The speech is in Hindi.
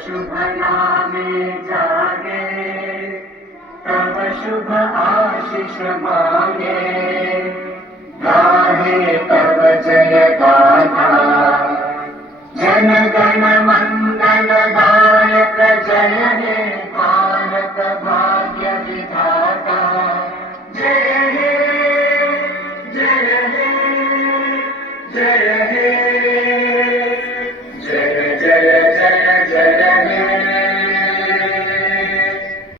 शुभ नामे जागे, तब शुभ आशीष मांगे, गाहे तब जय गाथा, जन गण मंगल दायक जय हे